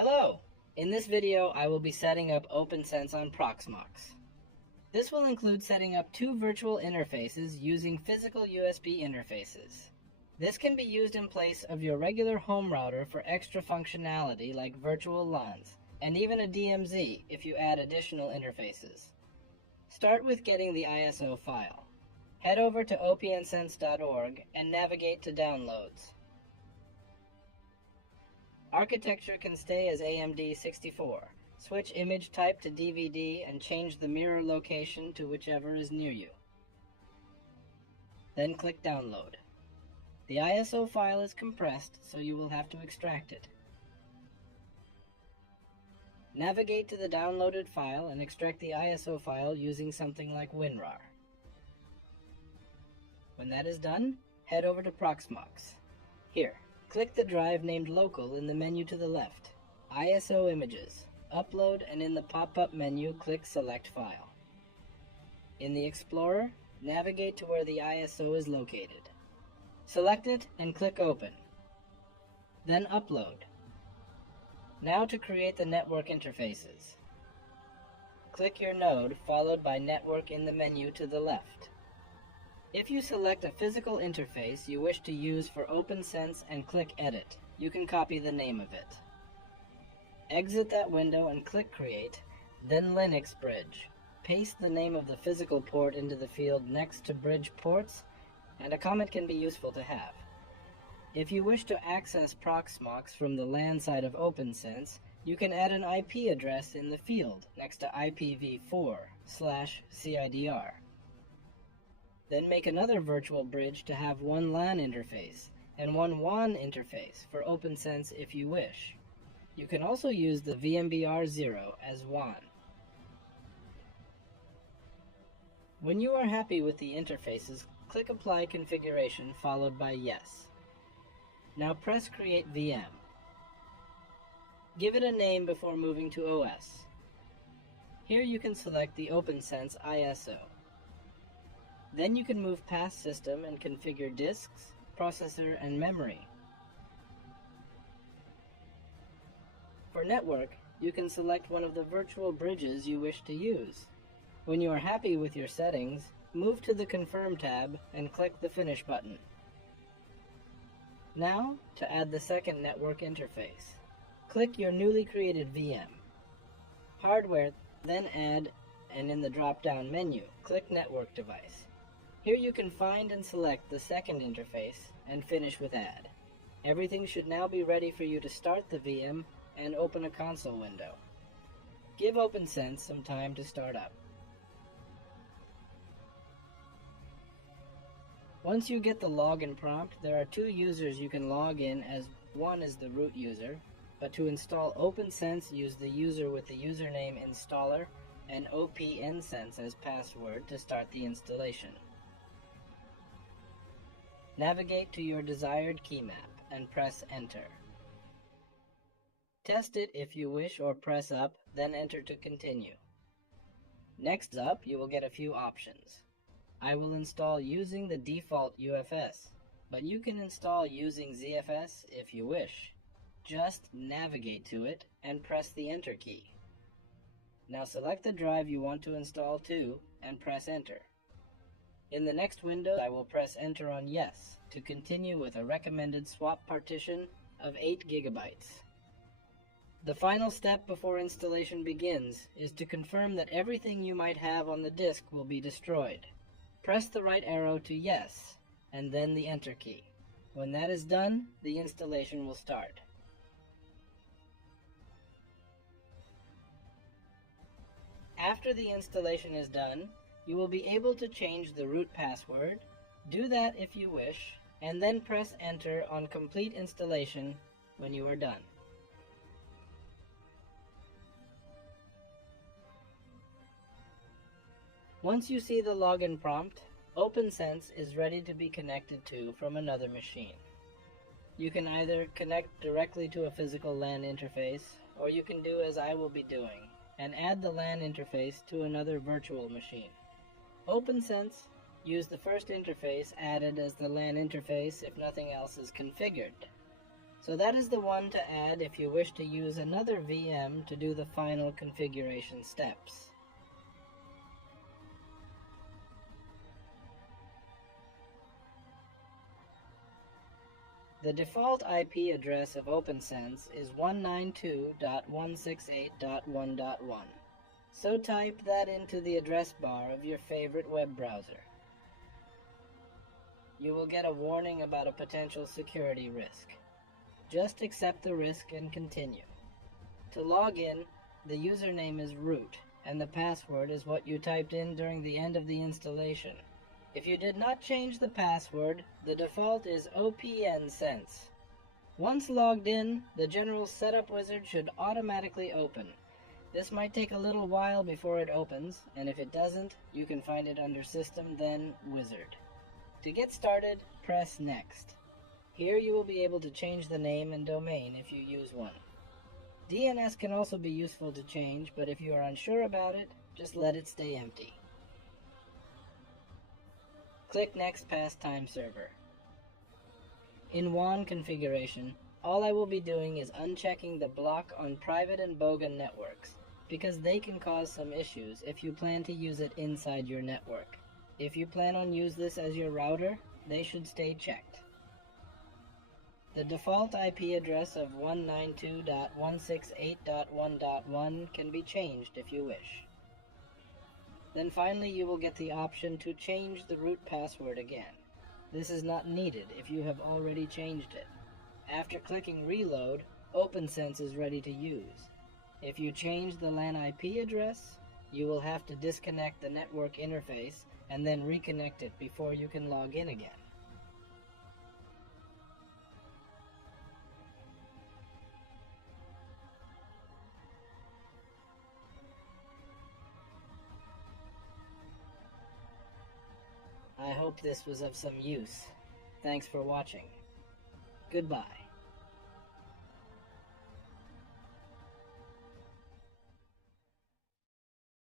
Hello! In this video, I will be setting up OPNsense on Proxmox. This will include setting up two virtual interfaces using physical USB interfaces. This can be used in place of your regular home router for extra functionality like virtual LANs, and even a DMZ if you add additional interfaces. Start with getting the ISO file. Head over to OPNsense.org and navigate to Downloads. Architecture can stay as AMD 64. Switch image type to DVD and change the mirror location to whichever is near you. Then click Download. The ISO file is compressed, so you will have to extract it. Navigate to the downloaded file and extract the ISO file using something like WinRAR. When that is done, head over to Proxmox. Here, click the drive named Local in the menu to the left. ISO Images. Upload, and in the pop-up menu, click Select File. In the Explorer, navigate to where the ISO is located. Select it and click Open. Then Upload. Now to create the network interfaces. Click your node followed by Network in the menu to the left. If you select a physical interface you wish to use for OPNsense and click Edit, you can copy the name of it. Exit that window and click Create, then Linux Bridge. Paste the name of the physical port into the field next to Bridge Ports, and a comment can be useful to have. If you wish to access Proxmox from the LAN side of OPNsense, you can add an IP address in the field next to IPv4/CIDR. Then make another virtual bridge to have one LAN interface and one WAN interface for OPNsense if you wish. You can also use the VMBR0 as WAN. When you are happy with the interfaces, click Apply Configuration followed by Yes. Now press Create VM. Give it a name before moving to OS. Here you can select the OPNsense ISO. Then you can move past System and configure disks, processor, and memory. For network, you can select one of the virtual bridges you wish to use. When you are happy with your settings, move to the Confirm tab and click the Finish button. Now, to add the second network interface. Click your newly created VM. Hardware, then Add, and in the drop-down menu, click Network Device. Here you can find and select the second interface and finish with Add. Everything should now be ready for you to start the VM and open a console window. Give OPNsense some time to start up. Once you get the login prompt, there are two users you can log in as. One is the root user, but to install OPNsense, use the user with the username installer and OPNsense as password to start the installation. Navigate to your desired key map and press Enter. Test it if you wish or press up, then enter to continue. Next up, you will get a few options. I will install using the default UFS, but you can install using ZFS if you wish. Just navigate to it and press the Enter key. Now select the drive you want to install to and press Enter. In the next window, I will press Enter on Yes to continue with a recommended swap partition of 8 GB. The final step before installation begins is to confirm that everything you might have on the disk will be destroyed. Press the right arrow to Yes, and then the Enter key. When that is done, the installation will start. After the installation is done, you will be able to change the root password. Do that if you wish, and then press Enter on Complete Installation when you are done. Once you see the login prompt, OPNsense is ready to be connected to from another machine. You can either connect directly to a physical LAN interface, or you can do as I will be doing, and add the LAN interface to another virtual machine. OPNsense, use the first interface added as the LAN interface if nothing else is configured. So that is the one to add if you wish to use another VM to do the final configuration steps. The default IP address of OPNsense is 192.168.1.1. So type that into the address bar of your favorite web browser. You will get a warning about a potential security risk. Just accept the risk and continue. To log in, the username is root, and the password is what you typed in during the end of the installation. If you did not change the password, the default is OPNsense. Once logged in, the general setup wizard should automatically open. This might take a little while before it opens, and if it doesn't, you can find it under System, then Wizard. To get started, press Next. Here you will be able to change the name and domain if you use one. DNS can also be useful to change, but if you are unsure about it, just let it stay empty. Click Next past Time Server. In WAN configuration, all I will be doing is unchecking the block on private and bogan networks, because they can cause some issues if you plan to use it inside your network. If you plan on use this as your router, they should stay checked. The default IP address of 192.168.1.1 can be changed if you wish. Then finally you will get the option to change the root password again. This is not needed if you have already changed it. After clicking Reload, OPNsense is ready to use. If you change the LAN IP address, you will have to disconnect the network interface and then reconnect it before you can log in again. I hope this was of some use. Thanks for watching. Goodbye.